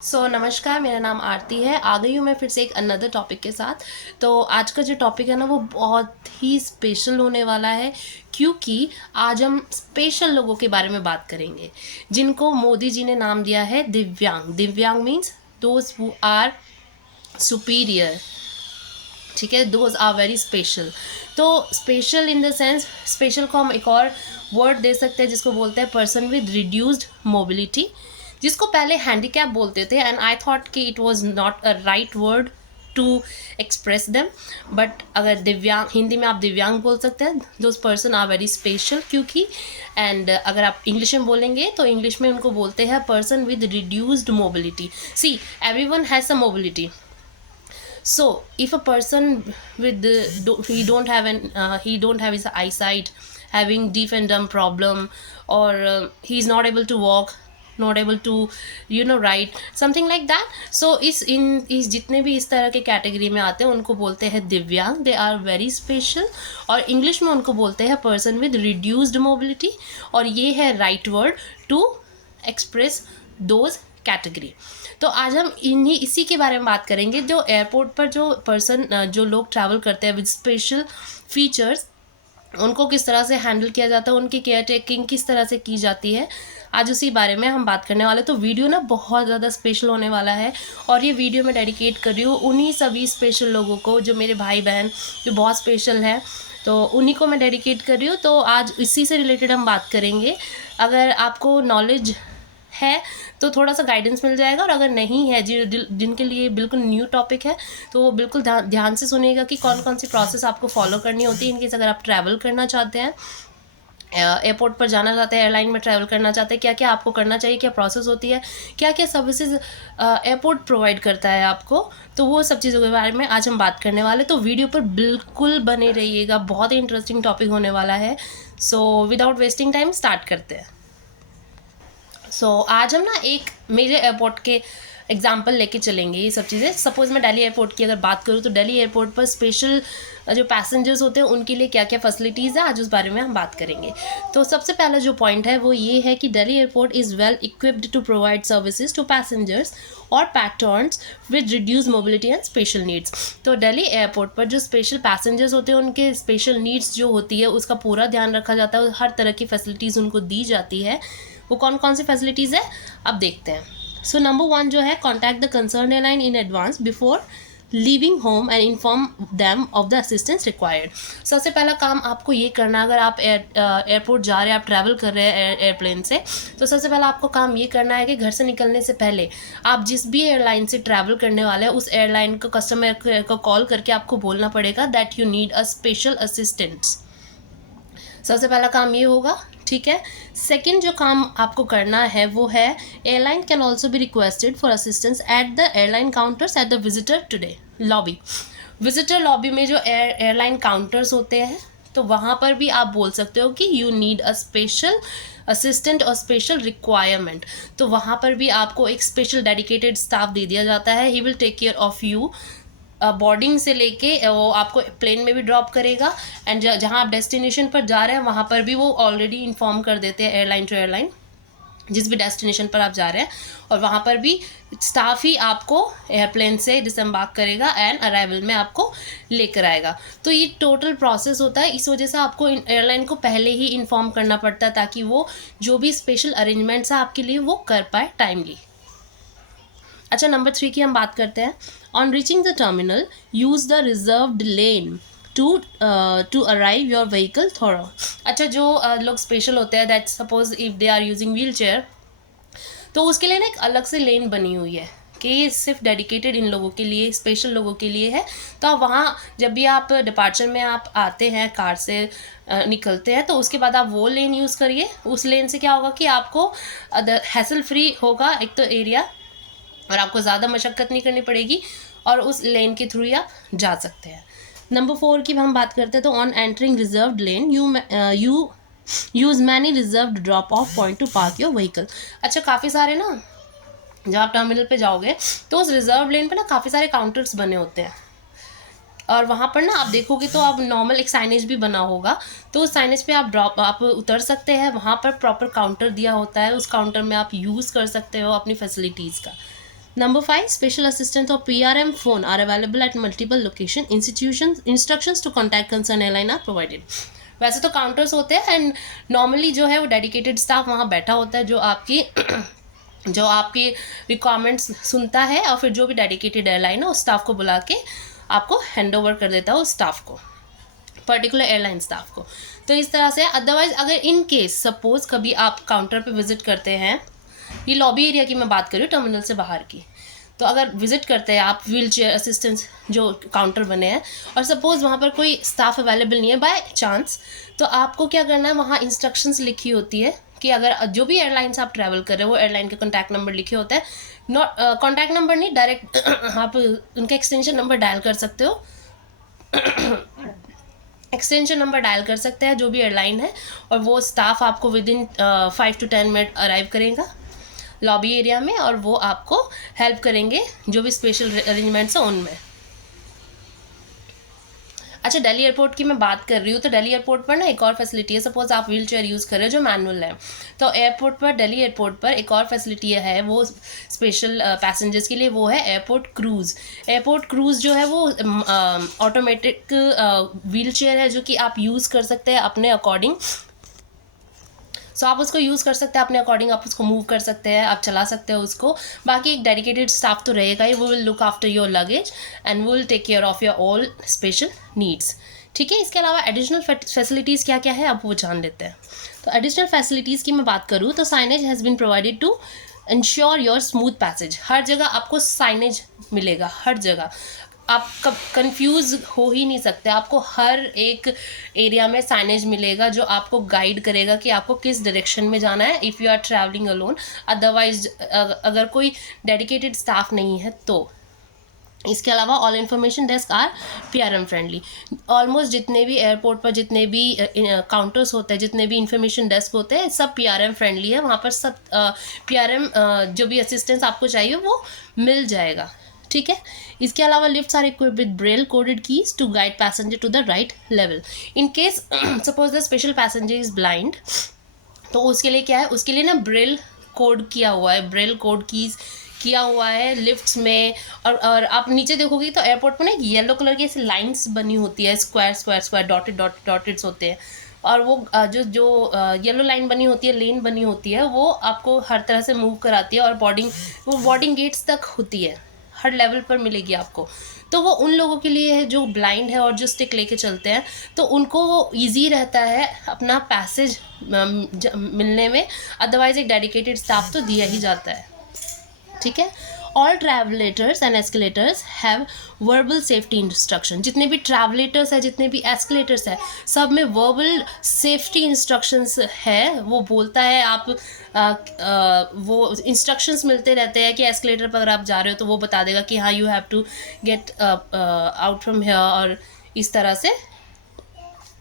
नमस्कार, मेरा नाम आरती है। आ गई हूँ मैं फिर से एक अनदर टॉपिक के साथ। तो आज का जो टॉपिक है ना वो बहुत ही स्पेशल होने वाला है, क्योंकि आज हम स्पेशल लोगों के बारे में बात करेंगे जिनको मोदी जी ने नाम दिया है दिव्यांग। दिव्यांग means those who are superior, ठीक है, दोज आर वेरी स्पेशल। तो special in the sense, special को हम एक और वर्ड दे सकते हैं जिसको बोलते हैं पर्सन विद रिड्यूस्ड मोबिलिटी, जिसको पहले हैंडीकैप बोलते थे एंड आई थॉट कि it was not a right word to express them. But अगर दिव्यांग, हिंदी में आप दिव्यांग बोल सकते हैं, those person are very special, क्योंकि एंड अगर आप इंग्लिश में बोलेंगे तो इंग्लिश में उनको बोलते हैं person with reduced mobility. See, everyone has a mobility. So if a person with he don't have his eyesight, having deaf and dumb problem, or he's not able to walk, not able to write something like that. So इस जितने भी इस तरह के category में आते हैं उनको बोलते हैं दिव्यांग. They are very special. और इंग्लिश में उनको बोलते हैं पर्सन विद रिड्यूस्ड मोबिलिटी, और ये है right word to express those category. तो आज हम इसी के बारे में बात करेंगे, जो एयरपोर्ट पर जो लोग ट्रैवल करते हैं विद स्पेशल फीचर्स, उनको किस तरह से हैंडल किया जाता है, उनकी केयर टेकिंग किस तरह से की जाती है, आज उसी बारे में हम बात करने वाले. तो वीडियो ना बहुत ज़्यादा स्पेशल होने वाला है, और ये वीडियो मैं डेडिकेट कर रही हूँ उन्हीं सभी स्पेशल लोगों को जो मेरे भाई बहन जो बहुत स्पेशल है, तो उन्हीं को मैं डेडिकेट कर रही हूँ. तो आज इसी से रिलेटेड हम बात करेंगे. अगर आपको नॉलेज है तो थोड़ा सा गाइडेंस मिल जाएगा, और अगर नहीं है, जिनके लिए बिल्कुल न्यू टॉपिक है, तो वो बिल्कुल ध्यान से सुनिएगा कि कौन कौन सी प्रोसेस आपको फॉलो करनी होती है इनकेस अगर आप ट्रैवल करना चाहते हैं, एयरपोर्ट पर जाना चाहते हैं, एयरलाइन में ट्रैवल करना चाहते हैं, क्या क्या आपको करना चाहिए, क्या प्रोसेस होती है, क्या क्या सर्विसेज एयरपोर्ट प्रोवाइड करता है आपको. तो वो सब चीज़ों के बारे में आज हम बात करने वाले. तो वीडियो पर बिल्कुल बने रहिएगा, बहुत ही इंटरेस्टिंग टॉपिक होने वाला है. So without wasting time start करते हैं. आज हम ना एक मेजर एयरपोर्ट के एग्जाम्पल लेके चलेंगे. ये सब चीज़ें, सपोज मैं दिल्ली एयरपोर्ट की अगर बात करूँ तो दिल्ली एयरपोर्ट पर स्पेशल जो पैसेंजर्स होते हैं उनके लिए क्या क्या फैसिलिटीज़ है, आज उस बारे में हम बात करेंगे. तो सबसे पहला जो पॉइंट है वो ये है कि Delhi airport is well equipped to provide services to passengers और patrons with reduce mobility and special needs. तो दिल्ली एयरपोर्ट पर जो स्पेशल पैसेंजर्स होते हैं उनके स्पेशल नीड्स जो होती है उसका पूरा ध्यान रखा जाता है, हर तरह की फैसिलिटीज़ उनको दी जाती है. वो कौन कौन सी फैसिलिटीज़ है अब देखते हैं. सो नंबर 1 जो है, contact the concern airline in advance before leaving home and inform them of the assistance required. सबसे पहला काम आपको ये करना है, अगर आप एयरपोर्ट जा रहे हैं, आप ट्रैवल कर रहे हैं एयरप्लेन से, तो सबसे पहला आपको काम ये करना है कि घर से निकलने से पहले आप जिस भी एयरलाइन से ट्रैवल करने वाले हैं उस एयरलाइन को कस्टमर को कॉल करके आपको बोलना पड़ेगा that you need a special assistance. सबसे पहला काम ये होगा, ठीक है. सेकंड जो काम आपको करना है वो है, airline can also be requested for assistance at the airline counters at the visitor today lobby. Visitor lobby में जो एयरलाइन काउंटर्स होते हैं, तो वहाँ पर भी आप बोल सकते हो कि you need a special assistant और स्पेशल रिक्वायरमेंट. तो वहाँ पर भी आपको एक स्पेशल डेडिकेटेड स्टाफ दे दिया जाता है. He will take care of you. Boarding से लेके वो आपको प्लेन में भी ड्रॉप करेगा, एंड जहाँ आप डेस्टिनेशन पर जा रहे हैं वहाँ पर भी वो ऑलरेडी इन्फॉर्म कर देते हैं एयरलाइन टू एयरलाइन, जिस भी डेस्टिनेशन पर आप जा रहे हैं, और वहाँ पर भी स्टाफ ही आपको एयरप्लेन से डिसम्बार्क करेगा एंड अराइवल में आपको लेकर आएगा. तो ये टोटल प्रोसेस होता है. इस वजह से आपको एयरलाइन को पहले ही इन्फॉर्म करना पड़ता है ताकि वो जो भी स्पेशल अरेंजमेंट्स है आपके लिए वो कर पाए टाइमली. अच्छा, नंबर 3 की हम बात करते हैं. On reaching the terminal use the reserved lane to arrive your vehicle थोड़ा. अच्छा, जो लोग स्पेशल होते हैं, that suppose if they are using wheelchair, तो उसके लिए ना एक अलग से लेन बनी हुई है कि ये सिर्फ डेडिकेटेड इन लोगों के लिए, स्पेशल लोगों के लिए है. तो आप वहाँ जब भी आप डिपार्चर में आप आते हैं, कार से निकलते हैं, तो उसके बाद आप वो लेन यूज़ करिए. उस लेन से क्या होगा कि आपको हैसल फ्री होगा एक तो एरिया, और आपको ज़्यादा मशक्क़त नहीं करनी पड़ेगी, और उस लेन के थ्रू ही आप जा सकते हैं. नंबर 4 की हम बात करते हैं. तो on entering reserved lane you use many reserved drop of point two park your vehicle. अच्छा, काफ़ी सारे ना, जब आप टर्मिनल पे जाओगे तो उस रिजर्व लेन पे ना काफ़ी सारे काउंटर्स बने होते हैं, और वहाँ पर ना आप देखोगे तो आप नॉर्मल एक साइनेज भी बना होगा, तो उस साइनेज पे आप उतर सकते हैं. वहाँ पर प्रॉपर काउंटर दिया होता है, उस काउंटर में आप यूज़ कर सकते हो अपनी फैसिलिटीज़ का. Number 5, special assistance or PRM phone are available at multiple location institutions. Instructions to contact concerned airline are provided. वैसे तो काउंटर्स होते हैं एंड नॉर्मली जो है वो डेडिकेटेड स्टाफ वहाँ बैठा होता है जो आपकी रिक्वायरमेंट्स सुनता है और फिर जो भी डेडिकेटेड एयरलाइन है उस स्टाफ को बुला के आपको हैंड ओवर कर देता है उस स्टाफ को, पर्टिकुलर एयरलाइन स्टाफ को। तो इस तरह से अदरवाइज अगर इन केस सपोज कभी आप काउंटर पे विजिट करते हैं, ये लॉबी एरिया की मैं बात कर रही हूँ, टर्मिनल से बाहर की, तो अगर विजिट करते हैं आप व्हील चेयर असिस्टेंस जो काउंटर बने हैं और सपोज़ वहाँ पर कोई स्टाफ अवेलेबल नहीं है बाय चांस, तो आपको क्या करना है, वहाँ इंस्ट्रक्शंस लिखी होती है कि अगर जो भी एयरलाइंस आप ट्रैवल कर रहे हो वो एयरलाइन के कॉन्टैक्ट नंबर लिखे होते हैं, नॉट कॉन्टैक्ट नंबर नहीं, डायरेक्ट आप उनका एक्सटेंशन नंबर डायल कर सकते हो एक्सटेंशन नंबर डायल कर सकते हैं जो भी एयरलाइन है, और वो स्टाफ आपको with in 5 to 10 minute arrive करेगा लॉबी एरिया में और वो आपको हेल्प करेंगे जो भी स्पेशल अरेंजमेंट्स हैं उनमें। अच्छा, दिल्ली एयरपोर्ट की मैं बात कर रही हूँ, तो दिल्ली एयरपोर्ट पर ना एक और फैसिलिटी है। सपोज आप व्हील चेयर यूज़ कर रहे हो जो मैनुअल है, तो एयरपोर्ट पर, दिल्ली एयरपोर्ट पर एक और फैसिलिटी है वो स्पेशल पैसेंजर्स के लिए, वो है एयरपोर्ट क्रूज़। एयरपोर्ट क्रूज़ जो है वो ऑटोमेटिक व्हील चेयर है जो कि आप यूज़ कर सकते हैं अपने अकॉर्डिंग। सो आप उसको यूज़ कर सकते हैं अपने अकॉर्डिंग, आप उसको मूव कर सकते हैं, आप चला सकते हैं उसको। बाकी एक डेडिकेटेड स्टाफ तो रहेगा ही, वो will look after your luggage and will take care of your all special needs. ठीक है, इसके अलावा एडिशनल फैसिलिटीज़ क्या क्या है आप वो जान लेते हैं। तो एडिशनल फैसिलिटीज़ की मैं बात करूँ तो signage has been provided to ensure your smooth passage. हर जगह आपको साइनेज मिलेगा, हर जगह आप कब कंफ्यूज हो ही नहीं सकते, आपको हर एक एरिया में साइनेज मिलेगा जो आपको गाइड करेगा कि आपको किस डायरेक्शन में जाना है if you are travelling alone. Otherwise अगर कोई डेडिकेटेड स्टाफ नहीं है तो। इसके अलावा all information desk are PRM friendly. Almost जितने भी एयरपोर्ट पर जितने भी काउंटर्स होते हैं, जितने भी इंफॉर्मेशन डेस्क होते हैं, सब PRM फ्रेंडली है। वहाँ पर सब PRM जो भी असिस्टेंस आपको चाहिए वो मिल जाएगा। ठीक है, इसके अलावा lifts are equipped with braille coded keys to guide passenger to the right level in case suppose the special passenger is blind, तो उसके लिए क्या है, उसके लिए ना ब्रेल कोड किया हुआ है, ब्रेल कोड कीज किया हुआ है लिफ्ट्स में। और आप नीचे देखोगे तो एयरपोर्ट पर ना एक येलो कलर की ऐसी लाइन्स बनी होती है, स्क्वायर डॉटेड्स होते हैं, और वो जो येलो लाइन बनी होती है, लेन बनी होती है, वो आपको हर तरह से मूव कराती है और बोर्डिंग गेट्स तक होती है, हर लेवल पर मिलेगी आपको। तो वो उन लोगों के लिए है जो ब्लाइंड है और जो स्टिक लेके चलते हैं, तो उनको वो ईजी रहता है अपना पैसेज मिलने में। अदरवाइज एक डेडिकेटेड स्टाफ तो दिया ही जाता है। ठीक है, all travelators and escalators have verbal safety instruction. जितने भी ट्रैवलेटर्स है, जितने भी एस्केलेटर्स है, सब में वर्बल सेफ्टी इंस्ट्रक्शंस है। वो बोलता है आप वो इंस्ट्रक्शंस मिलते रहते हैं कि एस्केलेटर पर अगर आप जा रहे हो तो वो बता देगा कि हाँ you have to get out from here, और इस तरह से।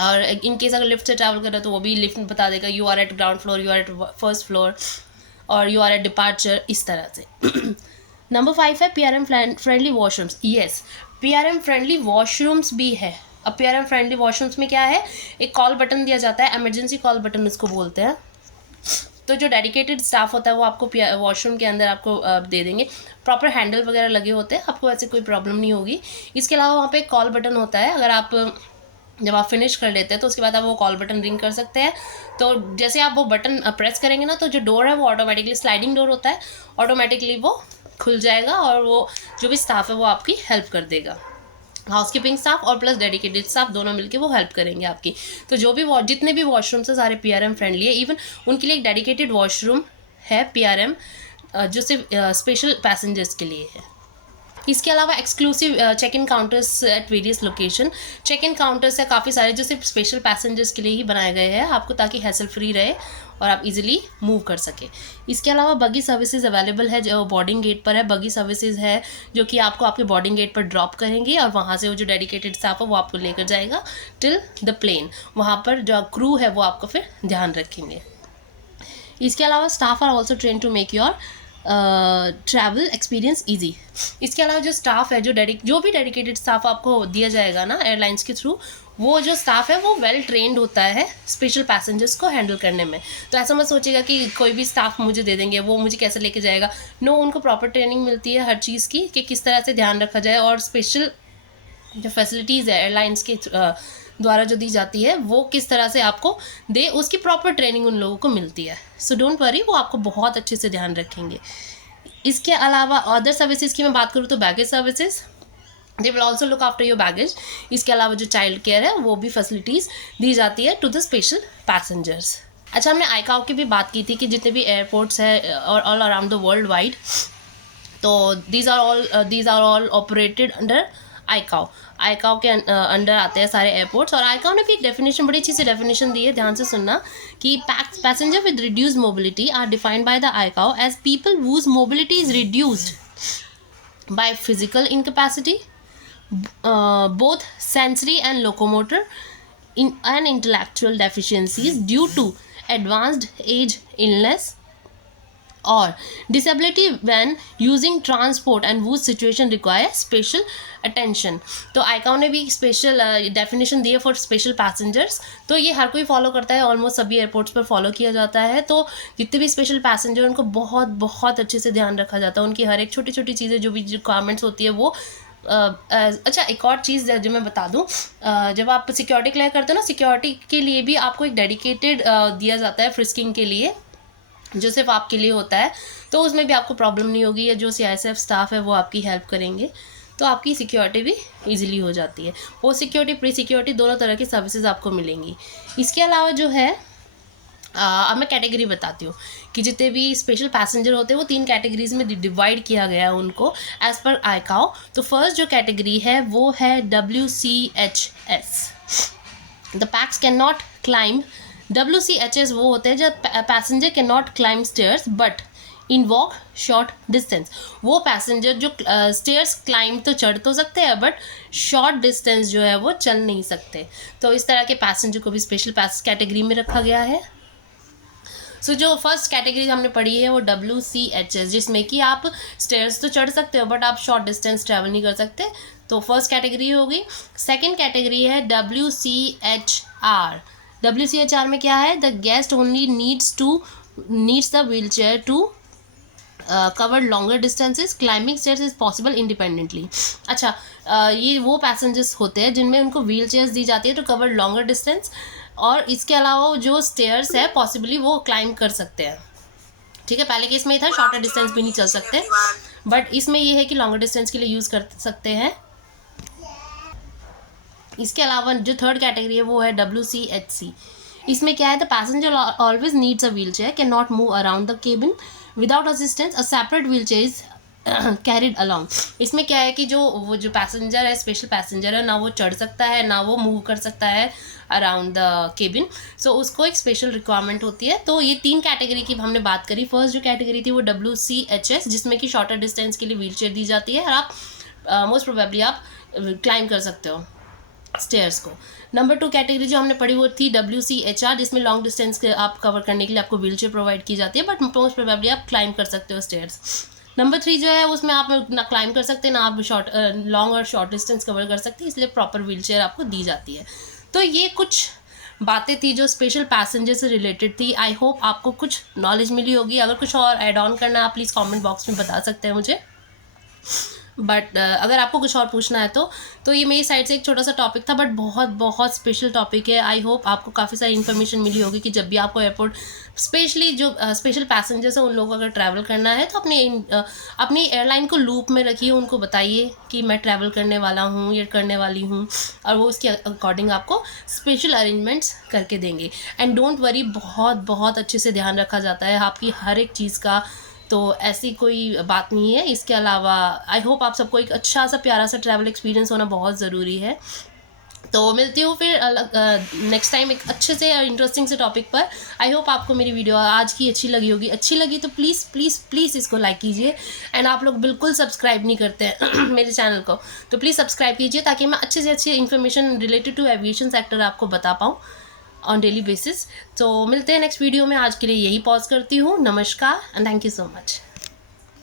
और इन केस अगर लिफ्ट से ट्रैवल कर रहे हो तो वो भी लिफ्ट बता देगा you are at ground floor, you are at first floor, और यू आर एट डिपार्चर, इस तरह से। नंबर 5 है PRM friendly washrooms. Yes, PRM friendly washrooms भी है। अब PRM फ्रेंडली वॉशरूम्स में क्या है, एक कॉल बटन दिया जाता है, इमरजेंसी कॉल बटन उसको बोलते हैं। तो जो डेडिकेटेड स्टाफ होता है वो आपको वॉशरूम के अंदर आपको दे देंगे, प्रॉपर हैंडल वगैरह लगे होते हैं, आपको ऐसे कोई प्रॉब्लम नहीं होगी। इसके अलावा वहाँ पे एक कॉल बटन होता है, अगर आप जब आप फिनिश कर लेते हैं तो उसके बाद आप वो कॉल बटन रिंग कर सकते हैं। तो जैसे आप वो बटन प्रेस करेंगे ना, तो जो डोर है वो ऑटोमेटिकली, स्लाइडिंग डोर होता है, ऑटोमेटिकली वो खुल जाएगा और वो जो भी स्टाफ है वो आपकी हेल्प कर देगा। हाउसकीपिंग स्टाफ और प्लस डेडिकेटेड स्टाफ दोनों मिलके वो हेल्प करेंगे आपकी। तो जो भी जितने भी वॉशरूम्स हैं सारे PRM फ्रेंडली है। इवन उनके लिए एक डेडिकेटेड वॉशरूम है PRM जो सिर्फ स्पेशल पैसेंजर्स के लिए है। इसके अलावा exclusive check in counters at various location. Check in counters है काफ़ी सारे जो सिर्फ स्पेशल पैसेंजर्स के लिए ही बनाए गए हैं आपको, ताकि हैसल फ्री रहे और आप इजीली मूव कर सके। इसके अलावा बगी सर्विसेज अवेलेबल है जो बोर्डिंग गेट पर है। बगी सर्विसेज है जो कि आपको आपके बोर्डिंग गेट पर ड्रॉप करेंगे और वहाँ से वो जो डेडिकेटेड स्टाफ है वो आपको लेकर जाएगा टिल द प्लेन। वहाँ पर जो क्रू है वो आपको फिर ध्यान रखेंगे। इसके अलावा staff are also train to make your travel experience easy. इसके अलावा जो स्टाफ है, जो भी डेडिकेटेड स्टाफ आपको दिया जाएगा ना एयरलाइंस के थ्रू, वो जो स्टाफ है वो वेल ट्रेंड होता है स्पेशल पैसेंजर्स को हैंडल करने में। तो ऐसा मत सोचिएगा कि कोई भी स्टाफ मुझे दे देंगे, वो मुझे कैसे लेके जाएगा। नो, उनको प्रॉपर ट्रेनिंग मिलती है हर चीज़ की कि किस तरह से ध्यान रखा जाए, और स्पेशल जो फैसिलिटीज़ है एयरलाइंस के द्वारा जो दी जाती है वो किस तरह से आपको दे, उसकी प्रॉपर ट्रेनिंग उन लोगों को मिलती है। सो डोंट वरी, वो आपको बहुत अच्छे से ध्यान रखेंगे। इसके अलावा अदर सर्विसेज की मैं बात करूँ तो baggage services, they will also look after your baggage. इसके अलावा जो चाइल्ड केयर है वो भी फैसिलिटीज़ दी जाती है टू द स्पेशल पैसेंजर्स। अच्छा, हमने आईकाओ की भी बात की थी कि जितने भी एयरपोर्ट्स हैं और all around the world wide, तो these are all operated under ICAO के अंडर आते हैं सारे एयरपोर्ट्स। और आईकाओ ने भी एक डेफिनेशन, बड़ी अच्छी सी डेफिनेशन दी है, ध्यान से सुनना, कि passenger with reduced mobility are defined by the ICAO as people whose mobility is reduced by physical incapacity, both sensory and locomotor and intellectual deficiencies due to advanced age, illness or disability when using transport and whose situation require special attention। तो ICAO ने भी special definition दी है for special passengers. तो ये हर कोई follow करता है, almost सभी एयरपोर्ट्स पर फॉलो किया जाता है। तो जितने भी स्पेशल पैसेंजर, उनको बहुत बहुत अच्छे से ध्यान रखा जाता है, उनकी हर एक छोटी छोटी चीज़ें जो भी रिक्वायरमेंट्स होती है वो अच्छा, एक और चीज़ जो मैं बता दूं, जब आप सिक्योरिटी क्लियर करते हो ना, सिक्योरिटी के लिए भी आपको एक डेडिकेटेड दिया जाता है फ्रिस्किंग के लिए, जो सिर्फ आपके लिए होता है। तो उसमें भी आपको प्रॉब्लम नहीं होगी, या जो CISF स्टाफ है वो आपकी हेल्प करेंगे, तो आपकी सिक्योरिटी भी इजीली हो जाती है। पोस्ट सिक्योरिटी, प्री सिक्योरिटी, दोनों तरह की सर्विसेज आपको मिलेंगी। इसके अलावा जो है अब मैं कैटेगरी बताती हूँ कि जितने भी स्पेशल पैसेंजर होते हैं वो 3 कैटेगरीज में डिवाइड किया गया है उनको एज पर आईकाओ। तो फर्स्ट जो कैटेगरी है वो है WCHS, the PACS can not climb. WCHS वो होते हैं जब passenger can not climb stairs but in walk short distance. वो पैसेंजर जो स्टेयर्स क्लाइंब तो चढ़ तो सकते हैं बट शॉर्ट डिस्टेंस जो है वो चल नहीं सकते। तो इस तरह के पैसेंजर को भी स्पेशल कैटेगरी में रखा गया है। सो जो फर्स्ट कैटेगरी हमने पढ़ी है वो WCHS, जिसमें कि आप स्टेयर्स तो चढ़ सकते हो बट आप शॉर्ट डिस्टेंस ट्रैवल नहीं कर सकते, तो फर्स्ट कैटेगरी होगी। सेकंड कैटेगरी है WCHR। WCHR में क्या है, the guest only needs the wheel chair to cover longer distances, climbing stairs is possible independently. अच्छा, ये वो पैसेंजर्स होते हैं जिनमें उनको व्हील चेयर्स दी जाती है टू कवर लॉन्गर डिस्टेंस, और इसके अलावा जो स्टेयर्स है पॉसिबली वो क्लाइंब कर सकते हैं। ठीक है, पहले केस में ये था शॉर्टर डिस्टेंस भी नहीं चल सकते, बट इसमें ये है कि लॉन्गर डिस्टेंस के लिए यूज़ कर सकते हैं। इसके अलावा जो थर्ड कैटेगरी है वो है WCHC। इसमें क्या है, the passenger always needs a wheel chair, can not move around the cabin without assistance, a separate wheel chair is carried along. इसमें क्या है कि वो जो पैसेंजर है, स्पेशल पैसेंजर है, ना वो चढ़ सकता है ना वो मूव कर सकता है अराउंड द केबिन, सो उसको एक स्पेशल रिक्वायरमेंट होती है। तो ये 3 कैटेगरी की हमने बात करी। फर्स्ट जो कैटेगरी थी वो WCHS, जिसमें कि शॉर्टर डिस्टेंस के लिए व्हील चेयर दी जाती है और आप मोस्ट प्रोबेबली आप क्लाइंब कर सकते हो स्टेयर्स को। नंबर 2 कैटेगरी जो हमने पढ़ी वो थी WCHR, जिसमें लॉन्ग डिस्टेंस आप कवर करने के लिए आपको व्हील चेयर प्रोवाइड की जाती है बट मोस्ट प्रोबेबली आप क्लाइंब कर सकते हो स्टेयर्स। नंबर 3 जो है उसमें आप ना क्लाइंब कर सकते हैं ना आप लॉन्ग और शॉर्ट डिस्टेंस कवर कर सकते हैं, इसलिए प्रॉपर व्हील चेयर आपको दी जाती है। तो ये कुछ बातें थी जो स्पेशल पैसेंजर से रिलेटेड थी। आई होप आपको कुछ नॉलेज मिली होगी। अगर कुछ और ऐड ऑन करना है आप प्लीज़ कमेंट बॉक्स में बता सकते हैं मुझे, बट अगर आपको कुछ और पूछना है तो ये मेरी साइड से एक छोटा सा टॉपिक था बट बहुत बहुत स्पेशल टॉपिक है। आई होप आपको काफ़ी सारी इन्फॉर्मेशन मिली होगी कि जब भी आपको एयरपोर्ट स्पेशली जो स्पेशल पैसेंजर्स हैं उन लोगों को अगर ट्रैवल करना है तो अपनी एयरलाइन को लूप में रखिए, उनको बताइए कि मैं ट्रैवल करने वाला हूँ, ये करने वाली हूँ, और वो उसके अकॉर्डिंग आपको स्पेशल अरेंजमेंट्स करके देंगे। एंड डोंट वरी, बहुत बहुत अच्छे से ध्यान रखा जाता है आपकी हर एक चीज़ का, तो ऐसी कोई बात नहीं है। इसके अलावा आई होप आप सबको एक अच्छा सा प्यारा सा ट्रैवल एक्सपीरियंस होना बहुत ज़रूरी है। तो मिलती हूँ फिर नेक्स्ट टाइम एक अच्छे से और इंटरेस्टिंग से टॉपिक पर। आई होप आपको मेरी वीडियो आज की अच्छी लगी होगी। अच्छी लगी तो प्लीज़ प्लीज़ प्लीज़ इसको लाइक कीजिए। एंड आप लोग बिल्कुल सब्सक्राइब नहीं करते हैं मेरे चैनल को, तो प्लीज़ सब्सक्राइब कीजिए ताकि मैं अच्छे से अच्छी information related to aviation sector आपको बता पाऊँ ऑन डेली बेसिस। तो मिलते हैं नेक्स्ट वीडियो में। आज के लिए यही पॉज करती हूँ। नमस्कार and thank you so much.